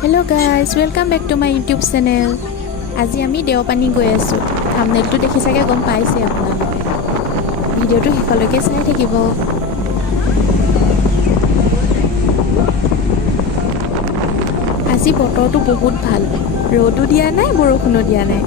Hello guys, welcome back to my YouTube channel. আজি আমি দেওপানী গৈ আছো। থাম্বনেইলটো দেখি চাগে গম পাইছে আপোনালোকে। ভিডিওটো শেষলৈকে চাই থাকিব। আজি বতৰটো বহুত ভাল। ৰ'দো দিয়া নাই, বৰষুণো দিয়া নাই।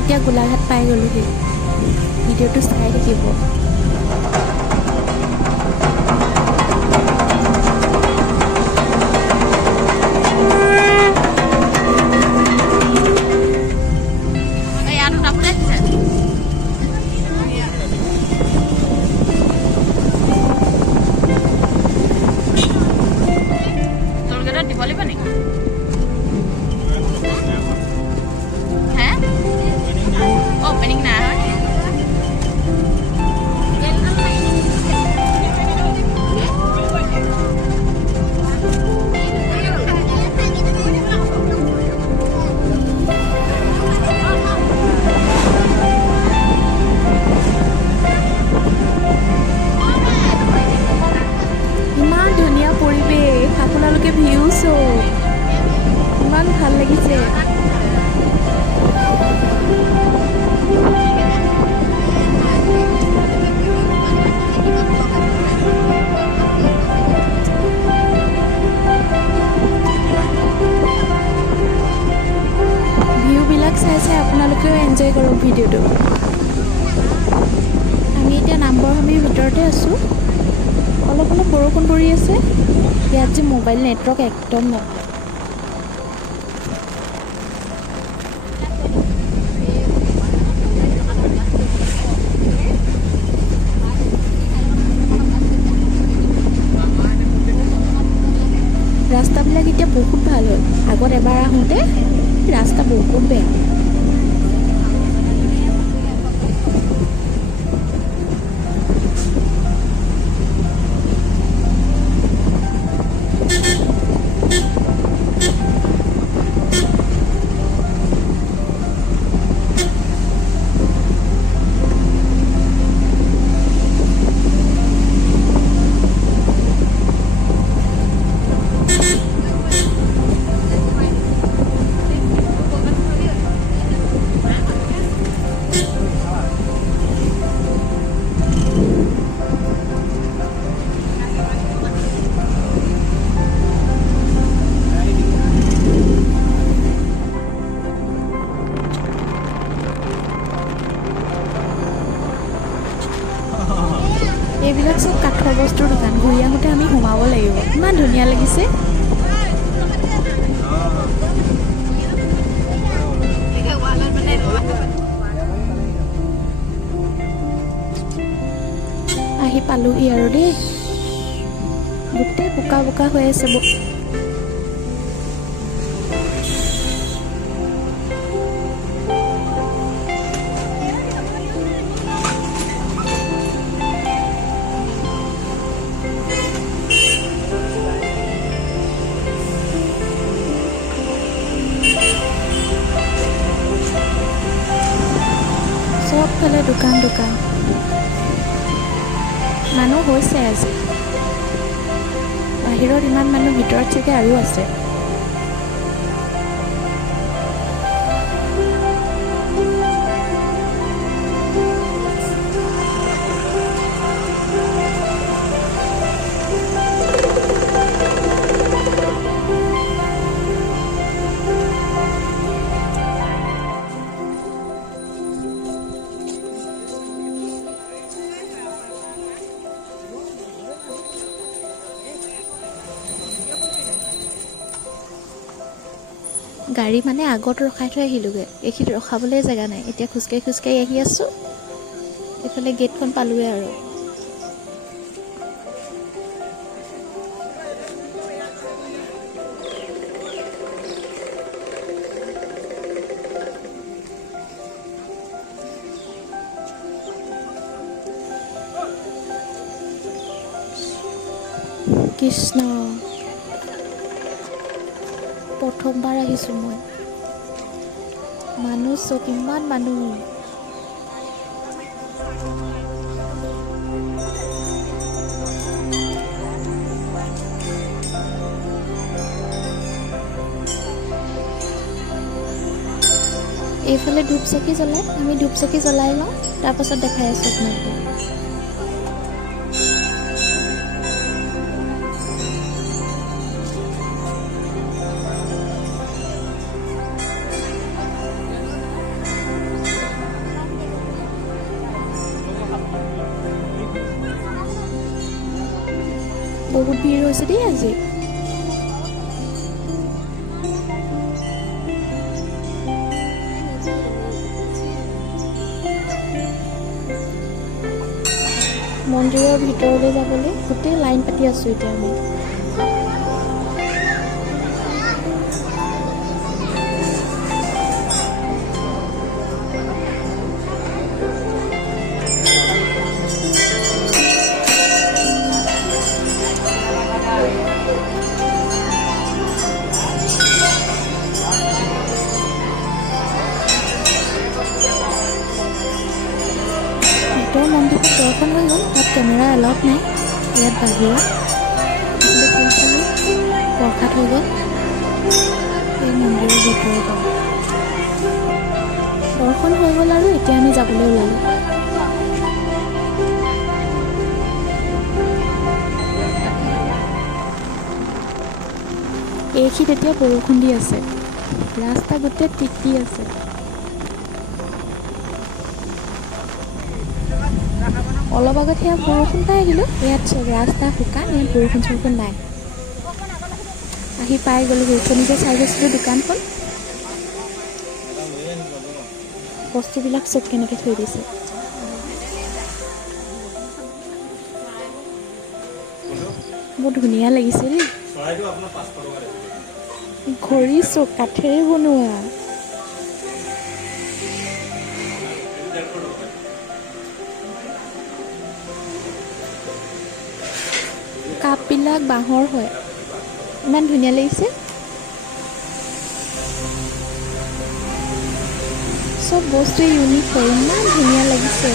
এতিয়া গোলাঘাট পাই গ'লোহি। ভিডিওটো চাই থাকিব। আপোনালোকে ভিউ চাওক, ইমান ভাল লাগিছে। ভিউবিলাক চাই চাই আপোনালোকেও এনজয় কৰক ভিডিঅ'টো। আমি এতিয়া নামবৰভূমিৰ ভিতৰতে আছোঁ। অলপ অলপ বৰষুণ পৰি আছে। ইয়াত যে মোবাইল নেটৱৰ্ক একদম নাপায়। ৰাস্তাবিলাক এতিয়া বহুত ভাল হ'ল। আগত এবাৰ আহোঁতে ৰাস্তা বহুত বেয়া। এইবিলাক চব কাঠৰ বস্তুৰ দোকান। ঘূৰি আহোঁতে আমি সোমাব লাগিব। ইমান ধুনীয়া লাগিছে। আহি পালোহি আৰু দেই। গোটেই বোকা বোকা হৈ আছে। চবফালে দোকান দোকান। মানুহ হৈছে আজি। বাহিৰত ইমান মানুহ, ভিতৰত চাগে আৰু আছে। গাড়ী মানে আগত ৰখাই থৈ আহিলোগৈ। এইখিনিত ৰখাবলৈ জেগা নাই। এতিয়া খোজকাঢ়ি খোজকাঢ়ি আহি আছোঁ। এইফালে গেটখন পালোঁগৈ আৰু। কৃষ্ণ প্ৰথমবাৰ আহিছোঁ মই মানুহ চব ইমান মানুহ এইফালে ধূপ চাকি জ্বলাই আমি ধূপ চাকি জ্বলাই লওঁ তাৰপাছত দেখাই আছোঁ আপোনালোকক বহুত ভিৰ হৈছে দেই আজি মন্দিৰৰ ভিতৰলৈ যাবলৈ গোটেই লাইন পাতি আছোঁ এতিয়া আমি মন্দিৰত দৰ্শন হৈ গ'ল তাত কেমেৰা এলাউড নাই ইয়াত বাহিৰত প্ৰসাদ হৈ গ'ল এই মন্দিৰৰ ভিতৰত দৰ্শন হৈ গ'ল আৰু এতিয়া আমি যাবলৈ ওলালোঁ এইখিনিত এতিয়া বৰষুণ দি আছে ৰাস্তা গোটেই তিতি আছে অলপ আগত সেয়া বৰষুণ পাই আহিলোঁ ইয়াত ৰাস্তা শুকান ইয়াত বৰষুণ চৰষুণ নাই আহি পাই গ'লোঁ নিজে চাই গৈছিলোঁ দোকানখন বস্তুবিলাক চব কেনেকৈ থৈ দিছে বৰ ধুনীয়া লাগিছে দেই ঘড়ী চব কাঠেৰে বনোৱা কাপবিলাক বাঁহৰ হয় ইমান ধুনীয়া লাগিছে চব বস্তু ইউনিক হয় ইমান ধুনীয়া লাগিছে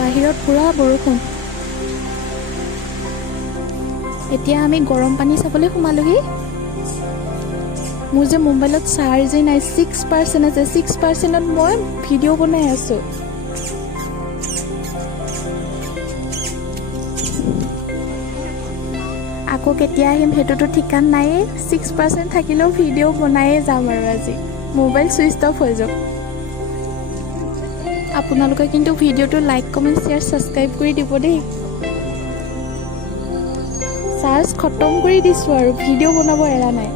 বাহিৰত পুৰা বৰষুণ এতিয়া আমি গৰম পানী চাবলৈ সোমালোহি মোৰ যে মোবাইলত চাৰ্জেই নাই 6% আছে 6%ত মই ভিডিঅ' বনাই আছোঁ আকৌ কেতিয়া আহিম সেইটোতো ঠিকান নাইয়ে 6% থাকিলেও ভিডিঅ' বনায়ে যাম আৰু আজি মোবাইল ছুইচ অফ হৈ যাওক আপোনালোকে কিন্তু ভিডিঅ'টো লাইক কমেণ্ট শ্বেয়াৰ ছাবস্ক্ৰাইব কৰি দিব দেই চাৰ্জ খতম কৰি দিছোঁ আৰু ভিডিঅ' বনাব এৰা নাই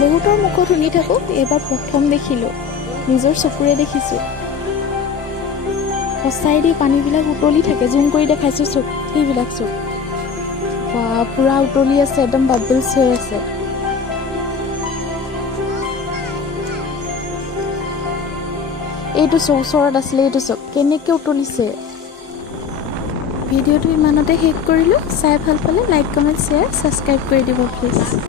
বহুতৰ মুখত শুনি থাকোঁ এইবাৰ প্ৰথম দেখিলোঁ নিজৰ চকুৰে দেখিছোঁ সঁচাই দি পানীবিলাক উতলি থাকে জুম কৰি দেখাইছোঁ চব সেইবিলাক চব পুৰা উতলি আছে একদম বাবলছ হৈ আছে এইটো ওচৰত আছিলে এইটো চব কেনেকৈ উতলিছে ভিডিঅ'টো ইমানতে শেষ কৰিলোঁ চাই ভাল পালে লাইক কমেণ্ট শ্বেয়াৰ ছাবস্ক্ৰাইব কৰি দিব প্লিজ